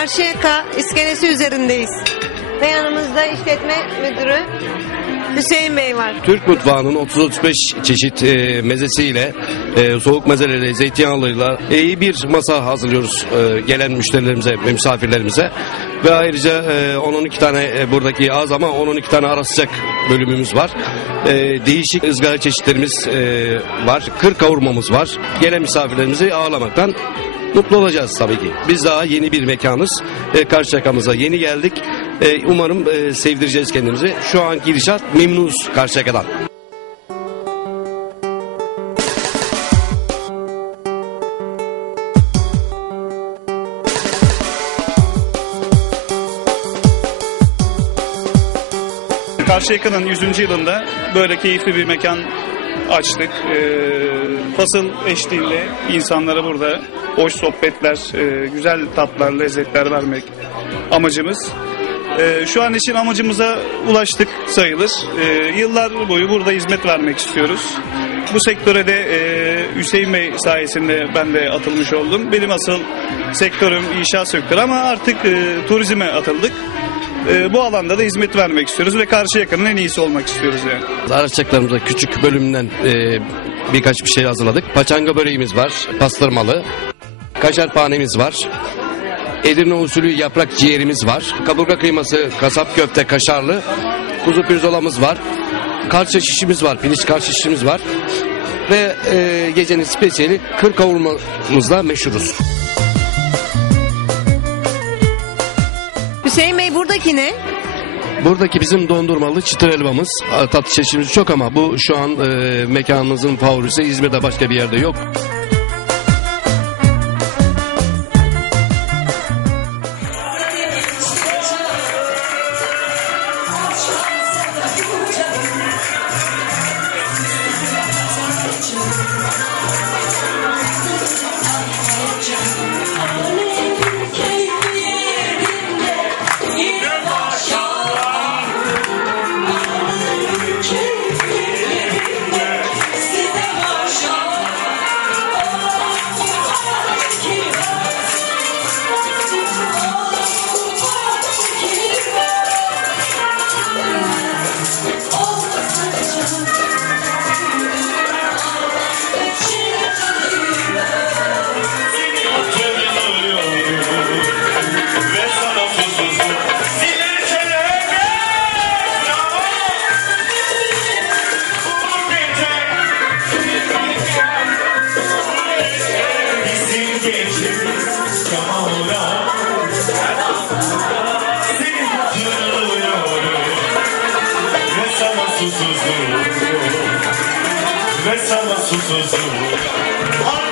Karşıyaka iskelesi üzerindeyiz. Ve yanımızda işletme müdürü Hüseyin Bey var. Türk mutfağının 30-35 çeşit e, mezesiyle, e, soğuk mezeleriyle, zeytinyağlarıyla iyi bir masa hazırlıyoruz e, gelen müşterilerimize misafirlerimize. Ve ayrıca e, 10-12 tane e, buradaki az ama 10-12 tane ara sıcak bölümümüz var. E, değişik ızgara çeşitlerimiz e, var. Kır kavurmamız var. Gelen misafirlerimizi ağırlamaktan mutlu olacağız tabii ki. Biz daha yeni bir mekanız. E, Karşıyaka'mıza yeni geldik. E, umarım e, sevdireceğiz kendimizi. Şu anki gidişat memnunuz Karşıyaka'dan. Karşıyaka'nın 100. yılında böyle keyifli bir mekan açtık. Ee, fasıl eşliğinde insanlara burada hoş sohbetler, e, güzel tatlar, lezzetler vermek amacımız. Ee, şu an için amacımıza ulaştık sayılır. Ee, yıllar boyu burada hizmet vermek istiyoruz. Bu sektöre de e, Hüseyin Bey sayesinde ben de atılmış oldum. Benim asıl sektörüm inşaat sektörü ama artık e, turizme atıldık. E, bu alanda da hizmet vermek istiyoruz ve karşı yakının en iyisi olmak istiyoruz yani. Araçacaklarımıza küçük bölümünden e, birkaç bir şey hazırladık. Paçanga böreğimiz var, pastırmalı. Kaşarpanemiz var. Edirne usulü yaprak ciğerimiz var. Kaburga kıyması, kasap köfte, kaşarlı. Kuzu pirzolamız var. Karça şişimiz var, piliç karça şişimiz var. Ve e, gecenin spesiyeli kır kavurmamızla meşhuruz. Hüseyin Bey buradaki ne? Buradaki bizim dondurmalı çıtır helvamız. Tatlı çeşitimiz çok ama bu şu an e, mekanımızın favorisi. İzmir'de başka bir yerde yok. susuzu Ne sana susuzu Ay